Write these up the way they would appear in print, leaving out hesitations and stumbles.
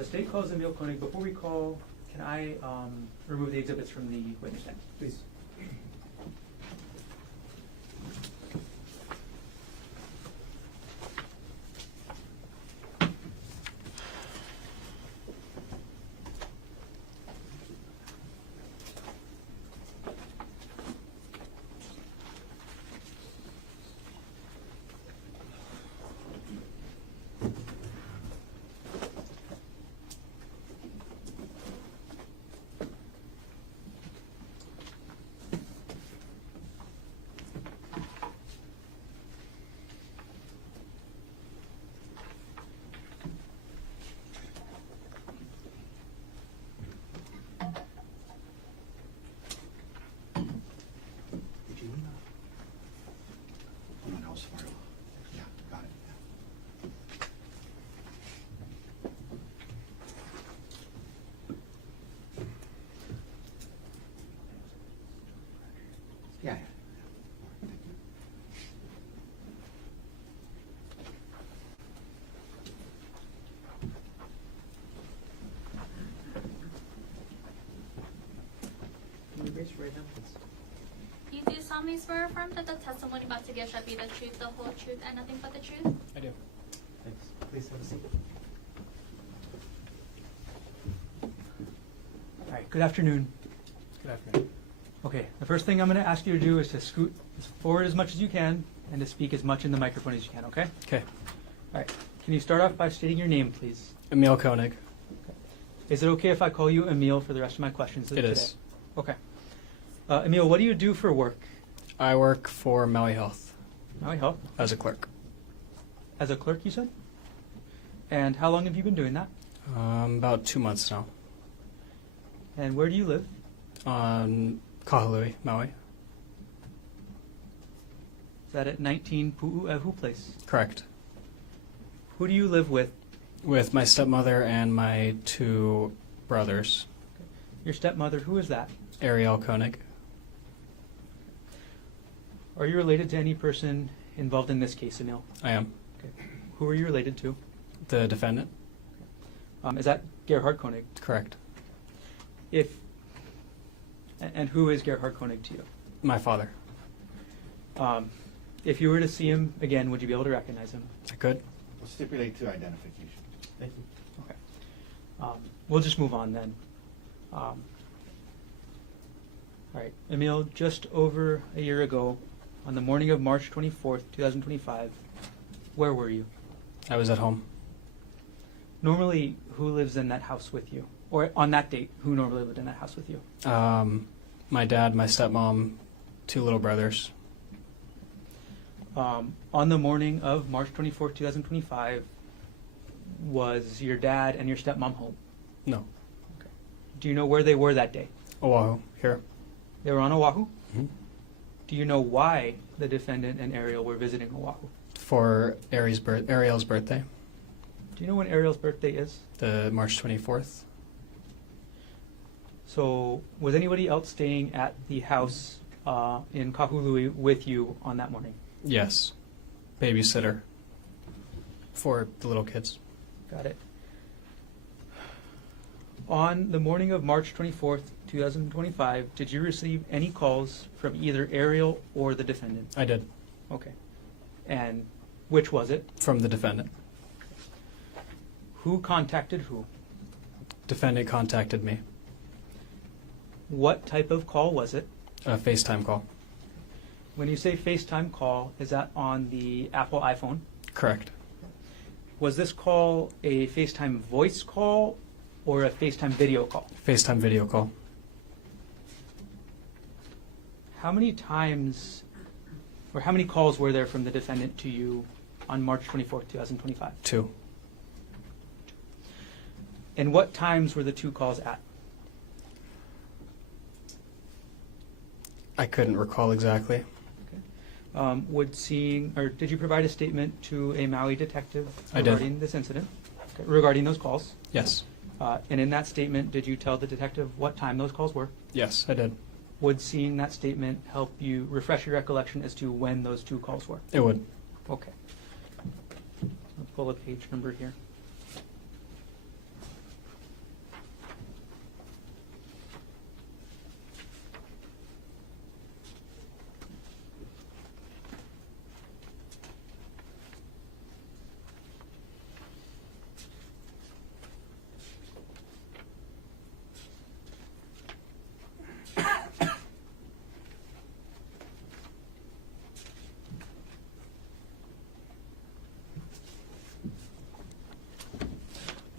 The state calls Emile Konig. Before we call, can I remove the exhibits from the witness stand? Please. Yeah, got it. Yeah. Thank you. Can you raise your right hand, please? You do solemnly swear or affirm that the testimony about to give shall be the truth, the whole truth, and nothing but the truth? I do. Thanks. Please have a seat. All right, good afternoon. Good afternoon. Okay, the first thing I'm going to ask you to do is to scoot forward as much as you can and to speak as much in the microphone as you can, okay? Okay. All right, can you start off by stating your name, please? Emile Konig. Is it okay if I call you Emile for the rest of my questions today? It is. Okay. Emile, what do you do for work? I work for Maui Health Maui Health. as a clerk. As a clerk, you said? And how long have you been doing that? About 2 months now. And where do you live? On Kahului, Maui. Is that at 19 Pu'uehu Place? Correct. Who do you live with? With my stepmother and my 2 brothers. Your stepmother, who is that? Arielle Konig. Are you related to any person involved in this case, Emile? I am. Okay. Who are you related to? The defendant. Is that Gerhardt Konig? Correct. And who is Gerhardt Konig to you? My father. If you were to see him again, would you be able to recognize him? I could. We'll stipulate to identification. Thank you. Okay. We'll just move on then. All right, Emile, just over a year ago, on the morning of March 24th, 2025, where were you? I was at home. Normally, who lives in that house with you? Or on that date, who normally lived in that house with you? My dad, my stepmom, 2 little brothers. On the morning of March 24th, 2025, was your dad and your stepmom home? No. Okay. Do you know where they were that day? Oahu, here. They were on Oahu? Mhm. Do you know why the defendant and Arielle were visiting Oahu? For Arielle's birthday, Do you know when Arielle's birthday is? the March 24th. So, was anybody else staying at the house in Kahului with you on that morning? Yes. Babysitter. For the little kids. Got it. On the morning of March 24th, 2025, did you receive any calls from either Arielle or the defendant? I did. Okay. And which was it? From the defendant. Who contacted who? Defendant contacted me. What type of call was it? A FaceTime call. When you say FaceTime call, is that on the Apple iPhone? Correct. Was this call a FaceTime voice call or a FaceTime video call? FaceTime video call. How many times or how many calls were there from the defendant to you on March 24th, 2025? 2. And what times were the 2 calls at? I couldn't recall exactly. Did you provide a statement to a Maui detective I did. regarding this incident? Okay, regarding those calls? Yes. And in that statement, did you tell the detective what time those calls were? Yes, I did. Would seeing that statement help you refresh your recollection as to when those 2 calls were? It would. Okay. I'll pull a page number here.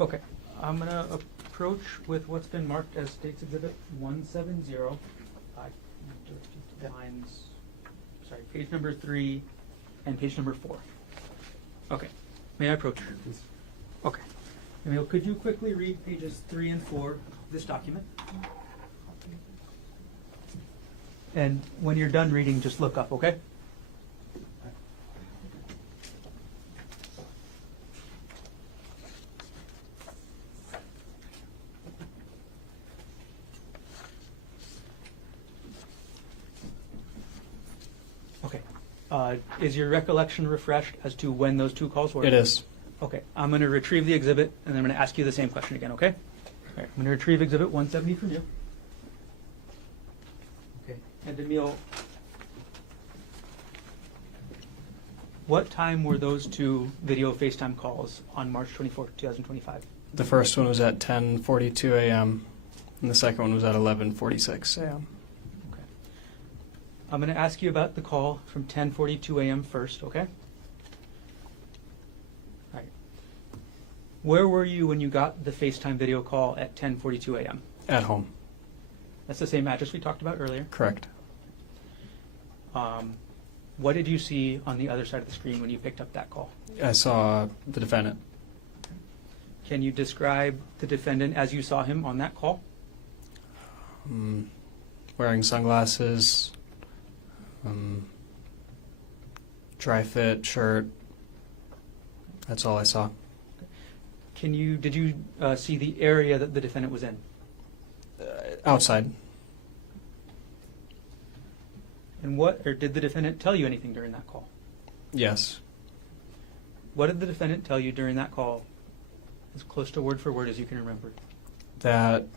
Okay, I'm gonna approach with what's been marked as State's Exhibit 170. I direct you to lines, sorry, page number 3 and page number 4. Okay, may I approach? Please. Okay. Emile, could you quickly read pages 3 and 4 of this document? And when you're done reading, just look up, okay? Okay. Is your recollection refreshed as to when those 2 calls were? It is. Okay, I'm going to retrieve the exhibit, and then I'm going to ask you the same question again, okay? All right, I'm going to retrieve Exhibit 170 from you. Okay, and Emile, what time were those 2 video FaceTime calls on March 24th, 2025? The first one was at 10:42 a.m. and the second one was at 11:46 a.m. Okay. I'm going to ask you about the call from 10:42 a.m. first, okay? All right. Where were you when you got the FaceTime video call at 10:42 a.m.? At home. That's the same address we talked about earlier. Correct. What did you see on the other side of the screen when you picked up that call? I saw the defendant. Can you describe the defendant as you saw him on that call? Wearing sunglasses, dry fit shirt. That's all I saw. Did you see the area that the defendant was in? Outside. And did the defendant tell you anything during that call? Yes. What did the defendant tell you during that call, as close to word for word as you can remember? That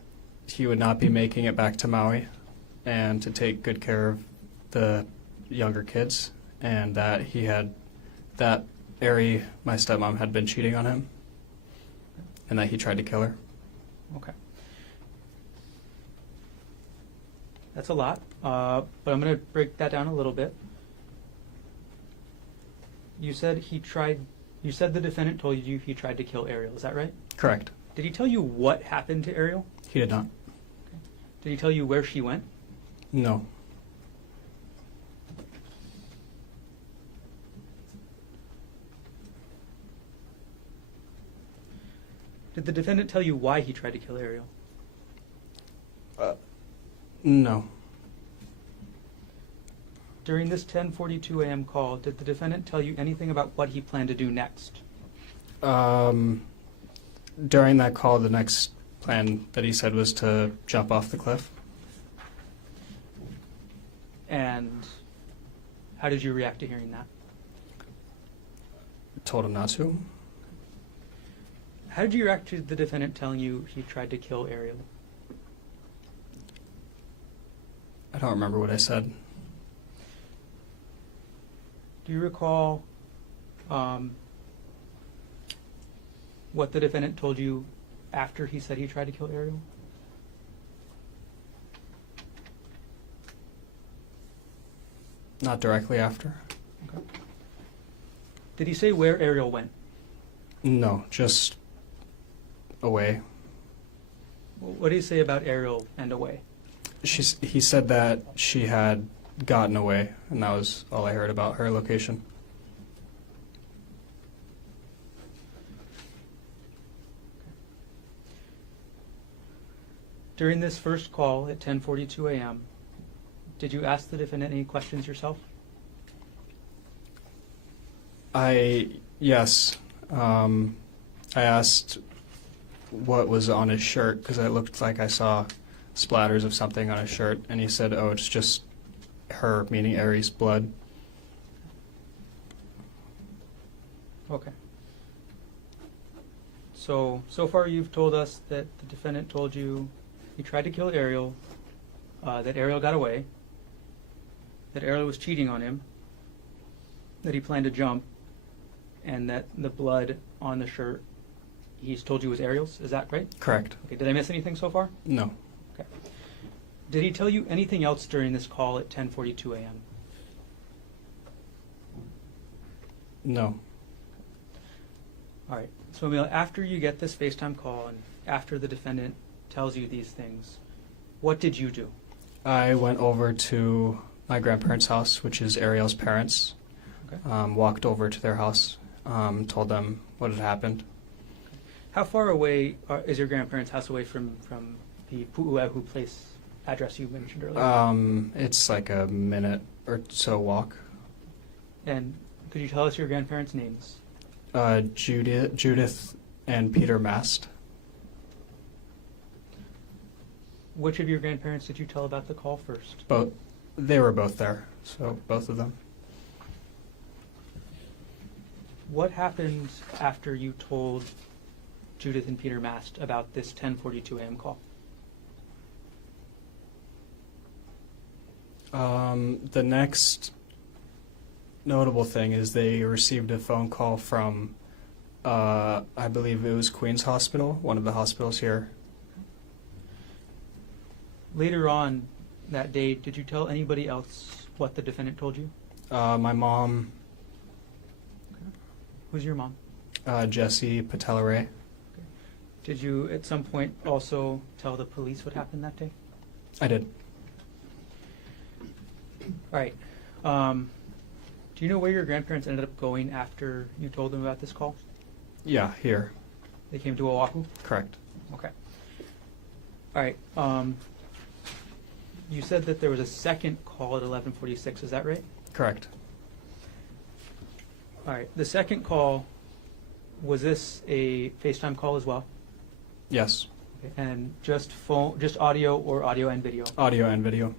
he would not be making it back to Maui and to take good care of the younger kids, and that Ari, my stepmom, had been cheating on him and that he tried to kill her. Okay. That's a lot, but I'm going to break that down a little bit. You said the defendant told you he tried to kill Arielle, is that right? Correct. Did he tell you what happened to Arielle? He did not. Did he tell you where she went? No. Did the defendant tell you why he tried to kill Arielle? No. During this 10:42 a.m. call, did the defendant tell you anything about what he planned to do next? During that call, the next plan that he said was to jump off the cliff. And how did you react to hearing that? Told him not to. How did you react to the defendant telling you he tried to kill Arielle? I don't remember what I said. Do you recall what the defendant told you after he said he tried to kill Arielle? Not directly after. Okay. Did he say where Arielle went? No, just away. What did he say about Arielle and away? He said that she had gotten away, and that was all I heard about her location. During this first call at 10:42 a.m., did you ask the defendant any questions yourself? Yes. I asked what was on his shirt because it looked like I saw splatters of something on his shirt, and he said, "Oh, it's just her," meaning Ari's blood. Okay. So far you've told us that the defendant told you he tried to kill Arielle, that Arielle got away, that Arielle was cheating on him, that he planned to jump, and that the blood on the shirt he's told you was Arielle's. Is that right? Correct. Okay, did I miss anything so far? No. Okay. Did he tell you anything else during this call at 10:42 a.m.? No. All right. So, Emile, after you get this FaceTime call and after the defendant tells you these things, what did you do? I went over to my grandparents' house, which is Arielle's parents. Okay. Walked over to their house, told them what had happened. How far away is your grandparents' house away from the Pu'uehu place address you mentioned earlier? It's like a minute or so walk. And could you tell us your grandparents' names? Judith and Peter Mast. Which of your grandparents did you tell about the call first? Both. They were both there, so both of them. What happened after you told Judith and Peter Mast about this 10:42 a.m. call? The next notable thing is they received a phone call from, I believe it was Queens Hospital, one of the hospitals here. Later on that day, did you tell anybody else what the defendant told you? My mom, Who's your mom? Jessie Patelare. Did you at some point also tell the police what happened that day? I did. All right. Do you know where your grandparents ended up going after you told them about this call? Yeah, here. They came to Oahu? Correct. Okay. All right. You said that there was a second call at 11:46. Is that right? Correct. All right. The second call, was this a FaceTime call as well? Yes. Okay. And just phone, just audio or audio and video? Audio and video.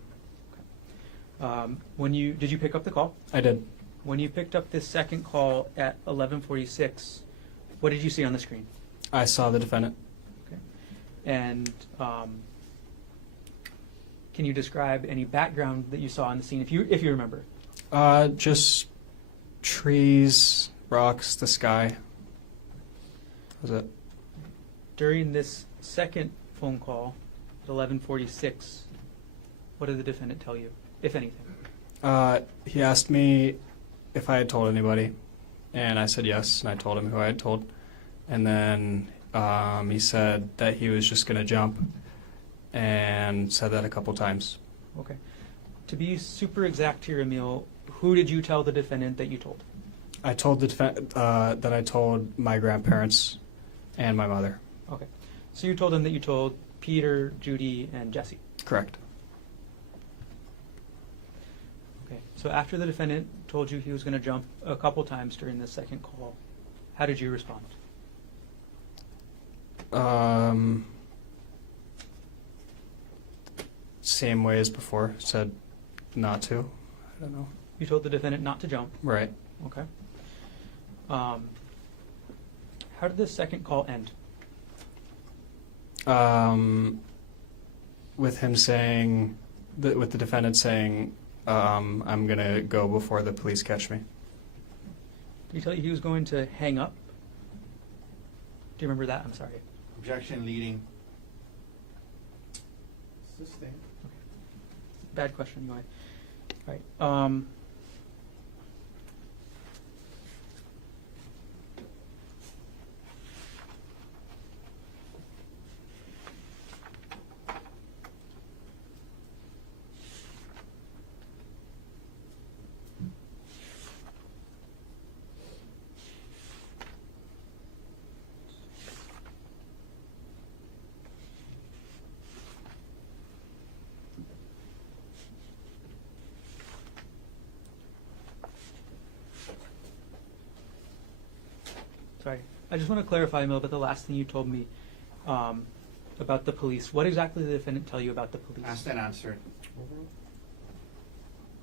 Did you pick up the call? I did. When you picked up this second call at 11:46, what did you see on the screen? I saw the defendant. Okay. And can you describe any background that you saw on the scene, if you remember? Just trees, rocks, the sky. That was it. During this second phone call at 11:46, what did the defendant tell you, if anything? He asked me if I had told anybody, and I said yes, and I told him who I had told. And then he said that he was just going to jump, and said that a couple times. Okay. To be super exact here, Emile, who did you tell the defendant that you told? I told the that I told my grandparents and my mother. Okay. So you told them that you told Peter, Judy, and Jesse. Correct. Okay. So after the defendant told you he was going to jump a couple times during the second call, how did you respond? Same way as before. Said not to. I don't know. You told the defendant not to jump. Right. Okay. How did the second call end? With him saying, with the defendant saying, I'm going to go before the police catch me. Did he tell you he was going to hang up? Do you remember that? I'm sorry. Objection leading. Sustain. Bad question. Go ahead. All right. Sorry. I just want to clarify, Emile, about the last thing you told me about the police. What exactly did the defendant tell you about the police? Asked and answered.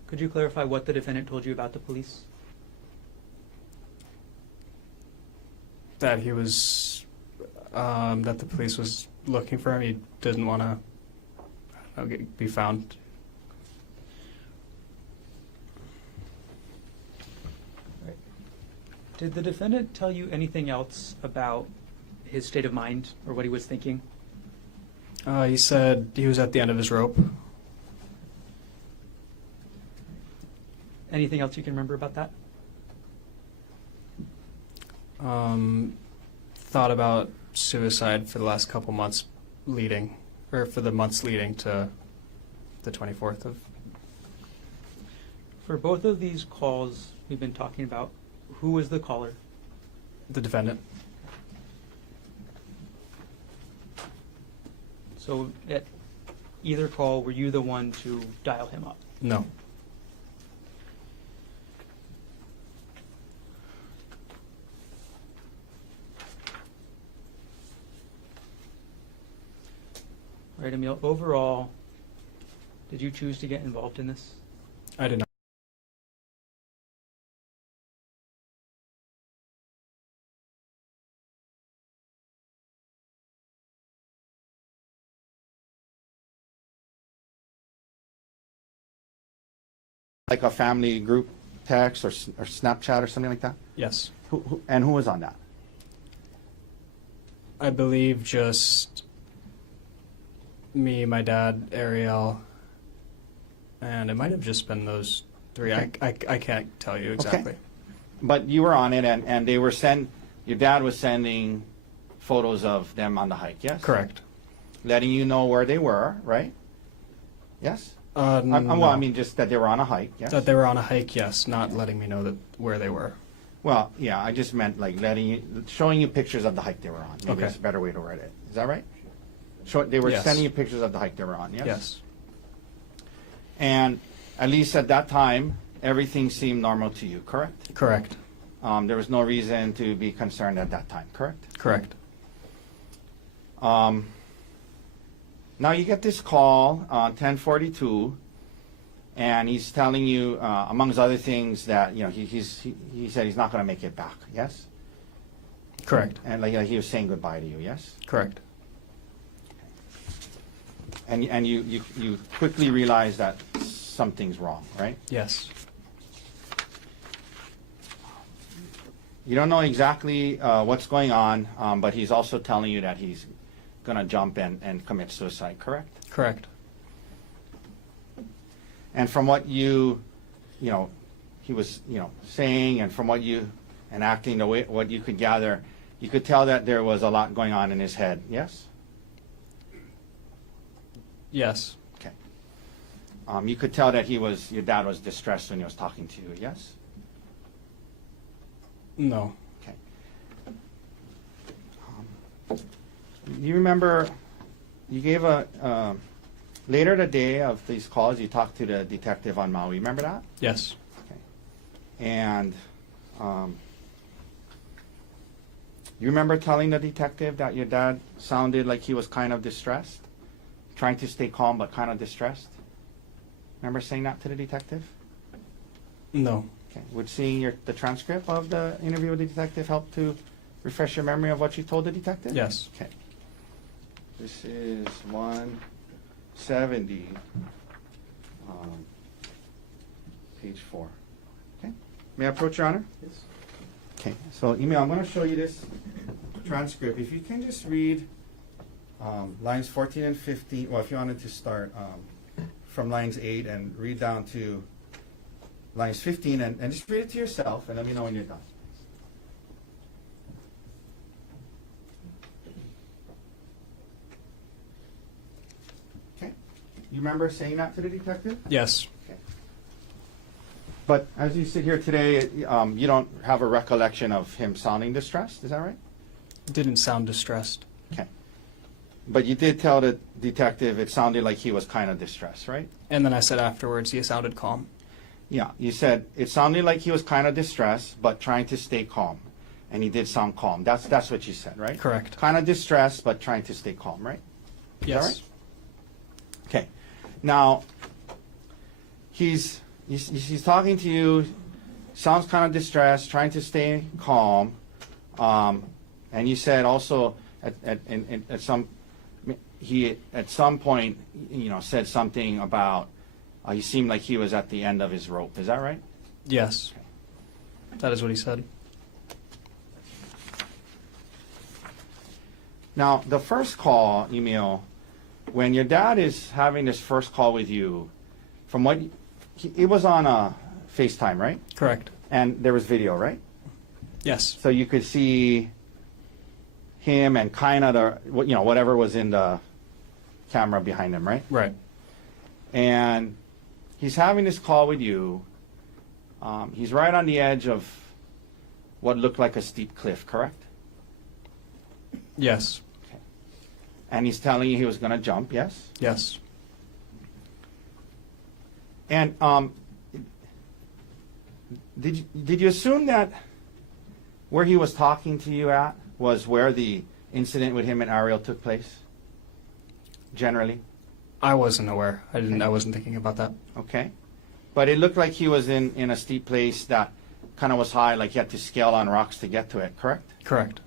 Could you clarify what the defendant told you about the police? That he was, that the police was looking for him. He didn't want to be found. Right. Did the defendant tell you anything else about his state of mind or what he was thinking? He said he was at the end of his rope. Anything else you can remember about that? thought about suicide for the last couple months leading, or for the months leading to the 24th of. For both of these calls we've been talking about, who was the caller? The defendant. So at either call, were you the one to dial him up? No. All right, Emile, overall, did you choose to get involved in this? I did not. Like a family group text or Snapchat or something like that? Yes. And who was on that? I believe just me, my dad, Arielle, and it might have just been those three. Okay. I can't tell you exactly. But you were on it, and they were your dad was sending photos of them on the hike, yes? Correct. Letting you know where they were, right? Yes? No. Well, I mean, just that they were on a hike, yes? That they were on a hike, yes, not letting me know that where they were. Well, yeah, I just meant like showing you pictures of the hike they were on. Maybe Okay. that's a better way to word it. Is that right? They were Yes. sending you pictures of the hike they were on, yes? Yes. And at least at that time, everything seemed normal to you, correct? Correct. There was no reason to be concerned at that time, correct? Correct. Now you get this call on 10:42, and he's telling you, amongst other things, that he said he's not going to make it back. Yes. Correct. And like he was saying goodbye to you. Yes. Correct. And you quickly realize that something's wrong, right? Yes. You don't know exactly what's going on, but he's also telling you that he's going to jump and commit suicide, correct? Correct. And from what he was, saying, and from and acting the way, what you could gather, you could tell that there was a lot going on in his head, yes? Yes. Okay. You could tell that your dad was distressed when he was talking to you, yes? No. Okay. You remember, you gave later the day of these calls, you talked to the detective on Maui. Remember that? Yes. Okay. And you remember telling the detective that your dad sounded like he was kind of distressed? Trying to stay calm, but kind of distressed? Remember saying that to the detective? No. Okay. Would seeing the transcript of the interview with the detective help to refresh your memory of what you told the detective? Yes. Okay. This is 170, page 4. Okay. May I approach, Your Honor? Yes. Okay. So, Emile, I'm going to show you this transcript. If you can just read lines 14 and 15. Well, if you wanted to start from lines 8 and read down to lines 15, and just read it to yourself, and let me know when you're done. Okay. You remember saying that to the detective? Yes. Okay. But as you sit here today, you don't have a recollection of him sounding distressed, is that right? Didn't sound distressed. Okay. But you did tell the detective it sounded like he was kind of distressed, right? And then I said afterwards he sounded calm. Yeah, you said it sounded like he was kind of distressed, but trying to stay calm. And he did sound calm. That's what you said, right? Correct. Kind of distressed, but trying to stay calm, right? Yes. Is that right? Okay. Now, he's talking to you, sounds kind of distressed, trying to stay calm. And you said also at some point, said something about he seemed like he was at the end of his rope. Is that right? Yes. That is what he said. Now, the first call, Emile, when your dad is having this first call with you, from what it was on a FaceTime, right? Correct. And there was video, right? Yes. So you could see him and kind of the, you know, whatever was in the camera behind him, right? Right. And he's having this call with you. He's right on the edge of what looked like a steep cliff, correct? Yes. And he's telling you he was going to jump, yes? Yes. And did you assume that where he was talking to you at was where the incident with him and Arielle took place? Generally? I wasn't aware. I wasn't thinking about that. Okay. But it looked like he was in a steep place that kind of was high, like he had to scale on rocks to get to it, correct? Correct.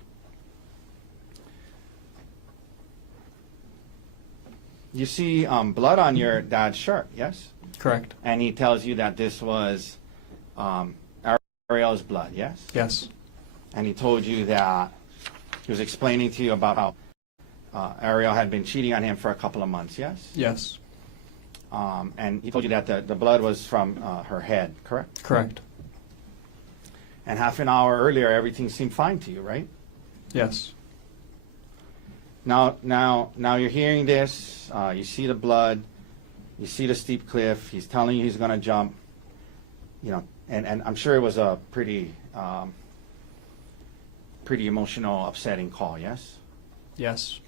You see blood on your dad's shirt, yes? Correct. And he tells you that this was Arielle's blood, yes? Yes. And he told you that he was explaining to you about how Arielle had been cheating on him for a couple of months, yes? Yes. And he told you that the blood was from her head, correct? Correct. And half an hour earlier, everything seemed fine to you, right? Yes. Now you're hearing this. You see the blood. You see the steep cliff. He's telling you he's going to jump. You know, and I'm sure it was a pretty emotional, upsetting call. Yes. Yes.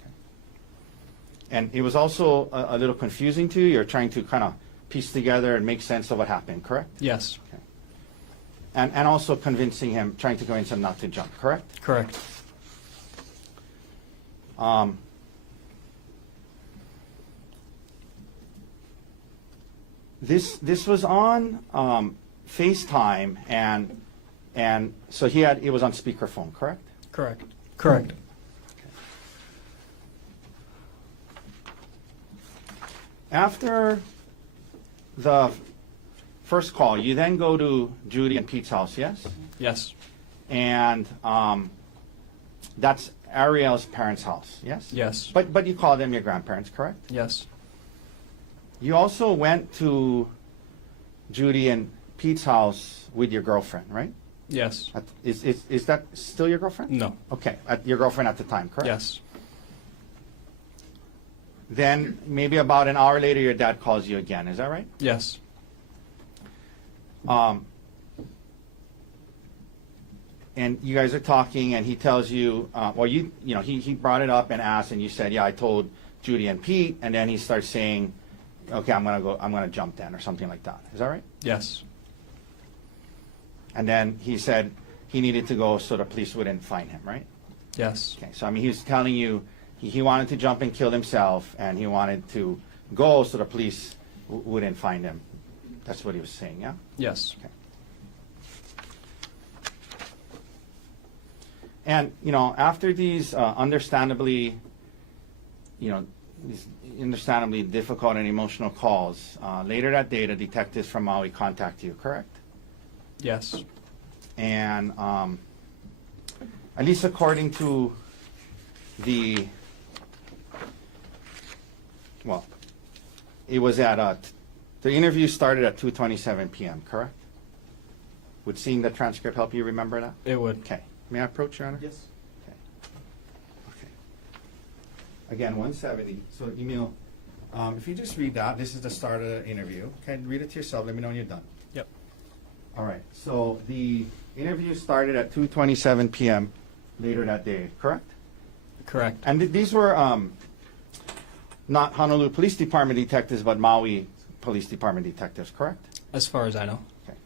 And it was also a little confusing to you. You're trying to kind of piece together and make sense of what happened. Correct. Yes. Okay. And also trying to convince him not to jump. Correct. Correct. This was on FaceTime, and so it was on speakerphone, correct? Correct. Correct. After the first call, you then go to Judy and Pete's house, yes? Yes. And that's Arielle's parents' house, yes? Yes. But you call them your grandparents, correct? Yes. You also went to Judy and Pete's house with your girlfriend, right? Yes. Is that still your girlfriend? No. Okay, your girlfriend at the time, correct? Yes. Then maybe about an hour later, your dad calls you again. Is that right? Yes. And you guys are talking, and he tells you, he brought it up and asked, and you said, yeah, I told Judy and Pete, and then he starts saying, okay, I'm gonna jump then, or something like that. Is that right? Yes. And then he said he needed to go so the police wouldn't find him, right? Yes. Okay, so I mean, he was telling you he wanted to jump and kill himself, and he wanted to go so the police wouldn't find him. That's what he was saying, yeah? Yes. Okay. And, after these understandably difficult and emotional calls, later that day, the detectives from Maui contact you, correct? Yes. And at least according to it was the interview started at 2:27 p.m., correct? Would seeing the transcript help you remember that? It would. Okay. May I approach, Your Honor? Yes. Okay. Again, 170. So, Emile, if you just read that, this is the start of the interview. Okay, read it to yourself. Let me know when you're done. Yep. All right. So the interview started at 2:27 p.m. later that day, correct? Correct. And these were not Honolulu Police Department detectives, but Maui Police Department detectives, correct? As far as I know. Okay.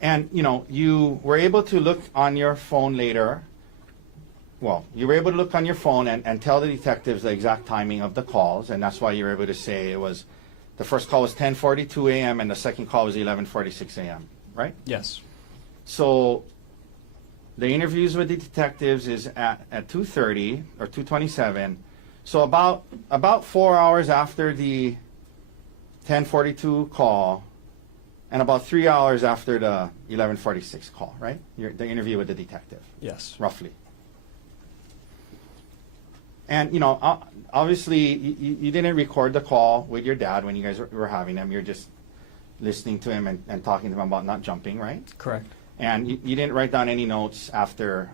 And, you were able to look on your phone later. Well, you were able to look on your phone and tell the detectives the exact timing of the calls, and that's why you were able to say the first call was 10:42 a.m. and the second call was 11:46 a.m., right? Yes. So the interviews with the detectives is at 2:30 or 2:27. So about 4 hours after the 10:42 call, and about 3 hours after the 11:46 call, right? The interview with the detective, Yes. roughly. And obviously you didn't record the call with your dad when you guys were having them. You're just listening to him and talking to him about not jumping, right? Correct. And you didn't write down any notes after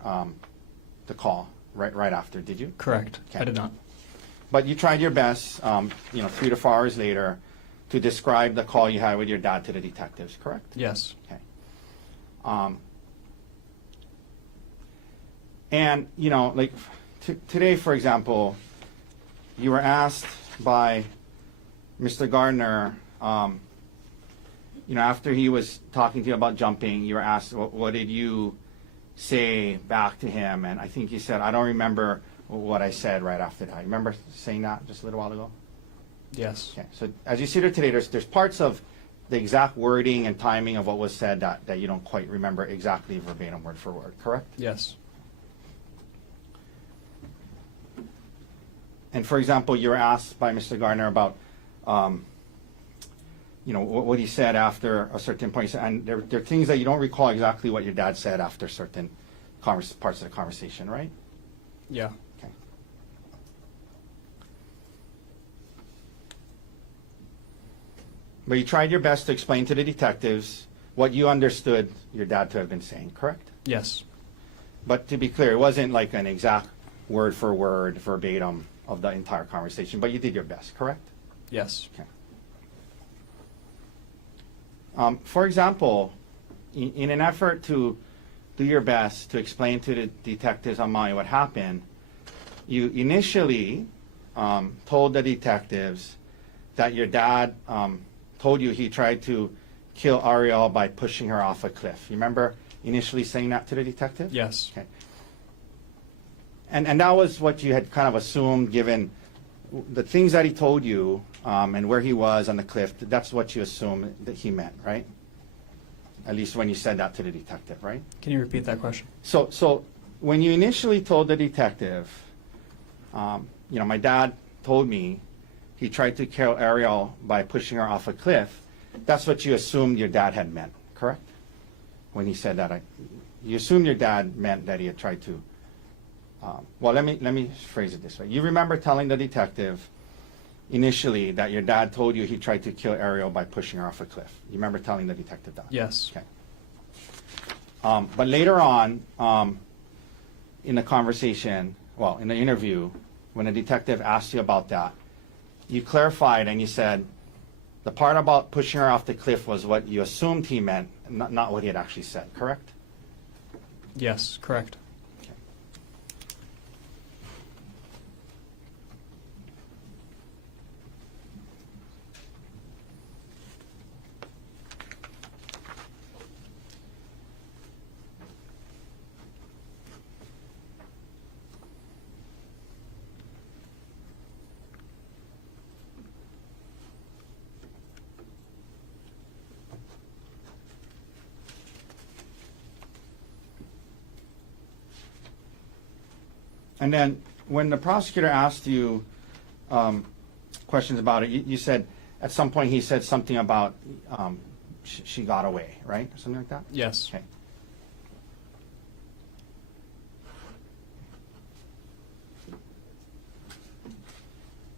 the call, right after, did you? Correct. Okay. I did not. But you tried your best, 3 to 4 hours later, to describe the call you had with your dad to the detectives, correct? Yes. Okay. And, like today, for example, you were asked by Mr. Gardner, after he was talking to you about jumping, you were asked, what did you say back to him? And I think you said, I don't remember what I said right after that. You remember saying that just a little while ago? Yes. Okay. So as you see there today, there's parts of the exact wording and timing of what was said that you don't quite remember exactly verbatim, word for word, correct? Yes. And for example, you were asked by Mr. Gardner about, what he said after a certain point. And there are things that you don't recall exactly what your dad said after certain parts of the conversation, right? Yeah. Okay. But you tried your best to explain to the detectives what you understood your dad to have been saying, correct? Yes. But to be clear, it wasn't like an exact word for word, verbatim of the entire conversation, but you did your best, correct? Yes. Okay. For example, in an effort to do your best to explain to the detectives on Maui what happened, you initially told the detectives that your dad told you he tried to kill Arielle by pushing her off a cliff. You remember initially saying that to the detective? Yes. Okay. And that was what you had kind of assumed, given the things that he told you and where he was on the cliff. That's what you assumed that he meant, right? At least when you said that to the detective, right? Can you repeat that question? So when you initially told the detective, my dad told me he tried to kill Arielle by pushing her off a cliff, that's what you assumed your dad had meant, correct? When he said that, you assumed your dad meant that he had tried to. Let me phrase it this way. You remember telling the detective initially that your dad told you he tried to kill Arielle by pushing her off a cliff. You remember telling the detective that? Yes. Okay. But later on, in the conversation, in the interview, when the detective asked you about that, you clarified and you said the part about pushing her off the cliff was what you assumed he meant, not what he had actually said, correct? Yes, correct. And then when the prosecutor asked you questions about it, you said at some point he said something about she got away, right? Or something like that? Yes. Okay.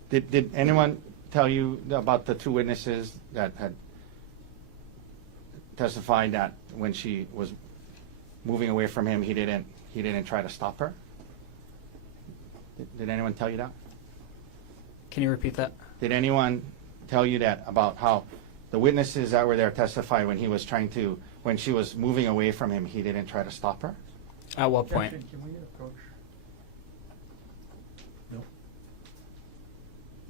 Did anyone tell you about the 2 witnesses that had testified that when she was moving away from him, he didn't try to stop her? Did anyone tell you that? Can you repeat that? Did anyone tell you that about how the witnesses that were there testified when she was moving away from him, he didn't try to stop her? At what point? Can we approach? No.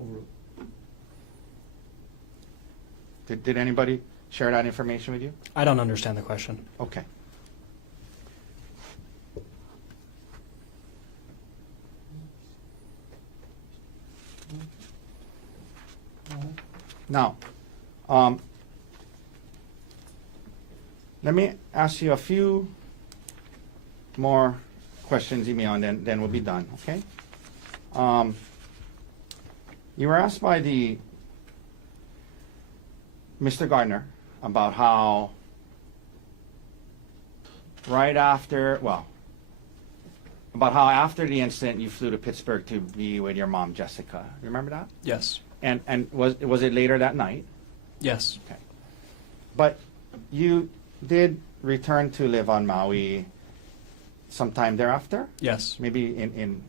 Over. Did anybody share that information with you? I don't understand the question. Okay. Now, let me ask you a few more questions, Emile, and then we'll be done, okay? You were asked by Mr. Gardner about how after the incident you flew to Pittsburgh to be with your mom, Jessica. Remember that? Yes. And was it later that night? Yes. Okay. But you did return to live on Maui sometime thereafter? Yes. Maybe in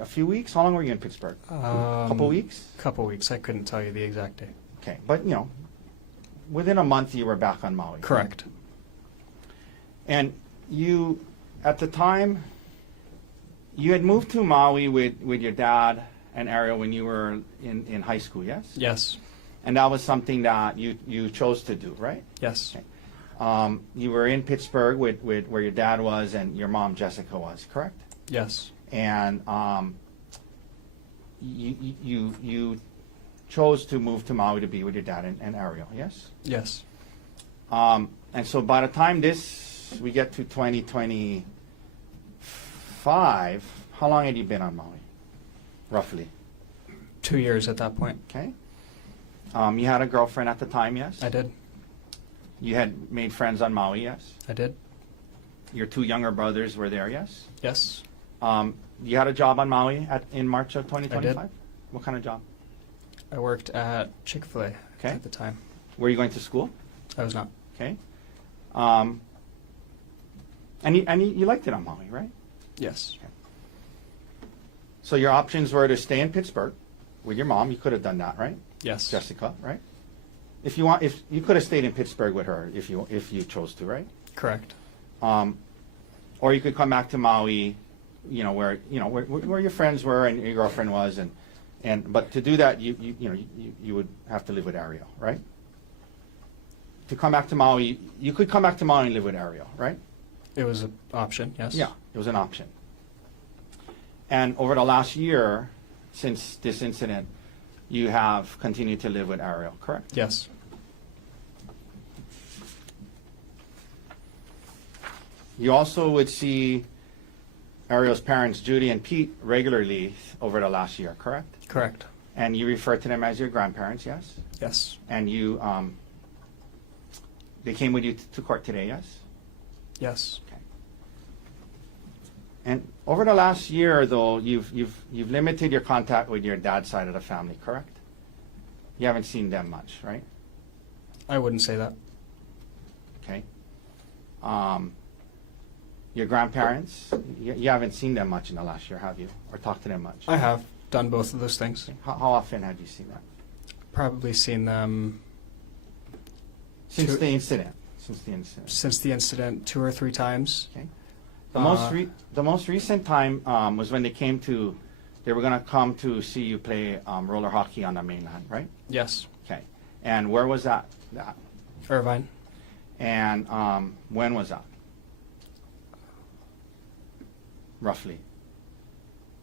a few weeks? How long were you in Pittsburgh? Couple weeks? Couple weeks. I couldn't tell you the exact day. Okay, but within a month you were back on Maui. Correct. And you, at the time, you had moved to Maui with your dad and Arielle when you were in high school, yes? Yes. And that was something that you chose to do, right? Yes. Okay. You were in Pittsburgh with where your dad was and your mom Jessica was, correct? Yes. And you chose to move to Maui to be with your dad and Arielle, yes? Yes. And so by the time we get to 2025, how long had you been on Maui, roughly? 2 years at that point. Okay. You had a girlfriend at the time, yes? I did. You had made friends on Maui, yes? I did. Your two younger brothers were there, yes? Yes. You had a job on Maui in March of 2025? I did. What kind of job? I worked at Chick-fil-A Okay. at the time. Were you going to school? I was not. Okay. And you liked it on Maui, right? Yes. So your options were to stay in Pittsburgh with your mom. You could have done that, right? Yes. Jessica, right? If you could have stayed in Pittsburgh with her if you chose to, right? Correct. Or you could come back to Maui, where your friends were and your girlfriend was, but to do that you would have to live with Arielle, right? To come back to Maui, you could come back to Maui and live with Arielle, right? It was an option, yes. Yeah, it was an option. And over the last year, since this incident, you have continued to live with Arielle, correct? Yes. You also would see Arielle's parents, Judy and Pete, regularly over the last year, correct? Correct. And you refer to them as your grandparents, yes? Yes. And you, they came with you to court today, yes? Yes. Okay. And over the last year, though, you've limited your contact with your dad's side of the family, correct? You haven't seen them much, right? I wouldn't say that. Okay. Your grandparents, you haven't seen them much in the last year, have you? Or talked to them much? I have done both of those things. How often have you seen them? Probably seen them Since Two- the incident. since the incident 2 or 3 times. Okay. The most recent time was when they were going to come to see you play roller hockey on the mainland, right? Yes. Okay. And where was that? Irvine. And when was that? Roughly.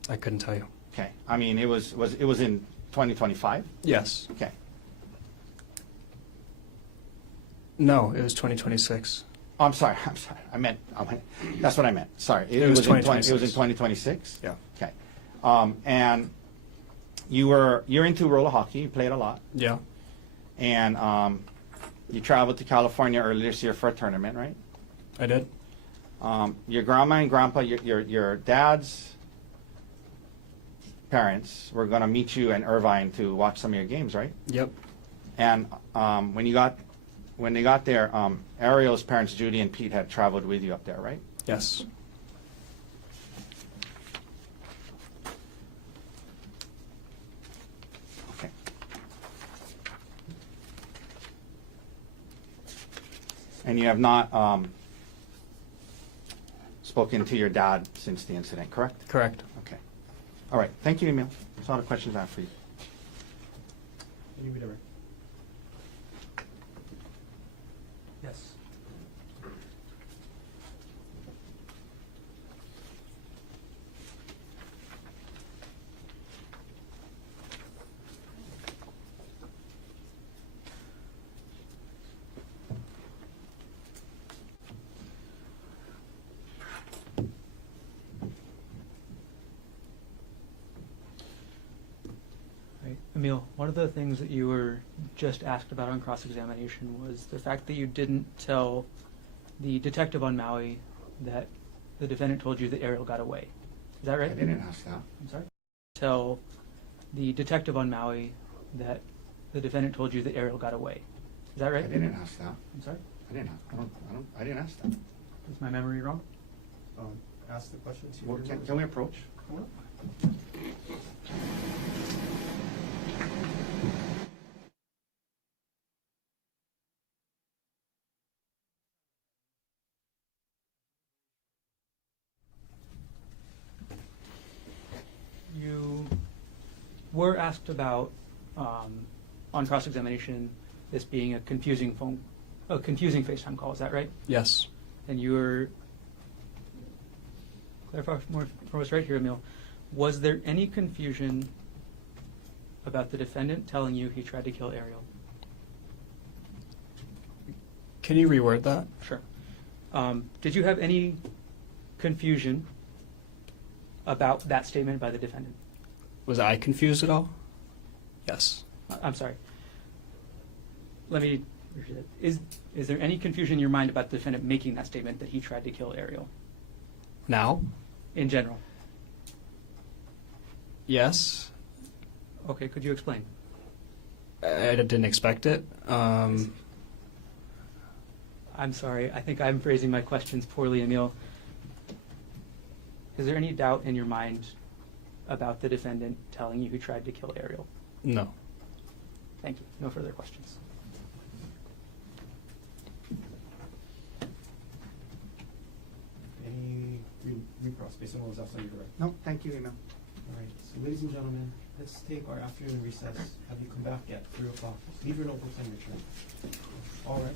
I couldn't tell you. Okay. I mean, it was in 2025? Yes. Okay. No, it was 2026. Oh, I'm sorry. I meant that's what I meant. Sorry. It was it was in 2026? Yeah. Okay. And you're into roller hockey. You played a lot. Yeah. And you traveled to California earlier this year for a tournament, right? I did. Your grandma and grandpa, your dad's parents were going to meet you in Irvine to watch some of your games, right? Yep. And when they got there, Arielle's parents, Judy and Pete, had traveled with you up there, right? Yes. Okay. And you have not spoken to your dad since the incident, correct? Correct. Okay. All right. Thank you, Emile. That's all the questions I have for you. Yes. Right. Emile, one of the things that you were just asked about on cross-examination was the fact that you didn't tell the detective on Maui that the defendant told you that Arielle got away. Is that right? I didn't ask that. I'm sorry? Tell the detective on Maui that the defendant told you that Arielle got away. Is that right? I didn't ask that. I'm sorry? I didn't ask that. Is my memory wrong? Ask the question. Well, Can we approach? You were asked about, on cross-examination, this being a confusing FaceTime call. Is that right? Yes. And you were, clarify more for us right here, Emile. Was there any confusion about the defendant telling you he tried to kill Arielle? Can you reword that? Sure. Did you have any confusion about that statement by the defendant? Was I confused at all? Yes. I'm sorry. Let me repeat it. Is there any confusion in your mind about the defendant making that statement that he tried to kill Arielle? Now? In general? Yes. Okay, could you explain? I didn't expect it. I'm sorry. I think I'm phrasing my questions poorly, Emile. Is there any doubt in your mind about the defendant telling you he tried to kill Arielle? No. Thank you. No further questions. Any recross based on what was asked on your right? No, thank you, Emile. All right, so ladies and gentlemen, let's take our afternoon recess. Have you come back at 3 o'clock. Leave your notebooks and return. All right.